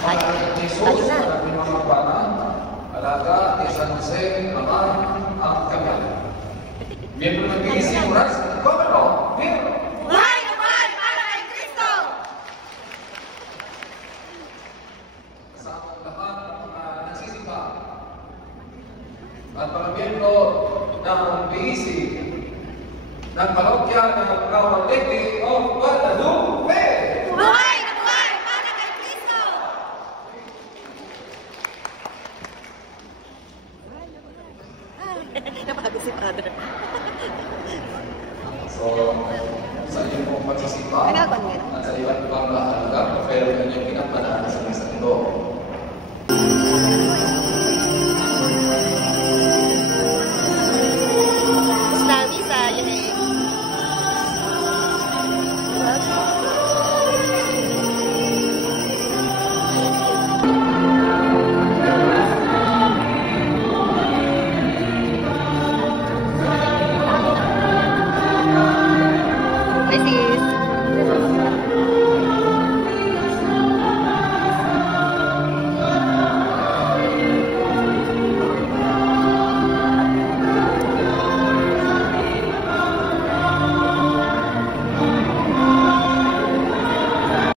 Pangalan ni Jesus, ang mga bata, alaga, ni San Jose, Ama, ang Kapal. Miyembro ng PIC, Muras, Gobernador, Miyembro. Buhay na buhay para kay Cristo! Kasama ang lahat ng mga nagsisimba at mga miyembro ng PIC ng parokya ng Our Lady of Guadalupe.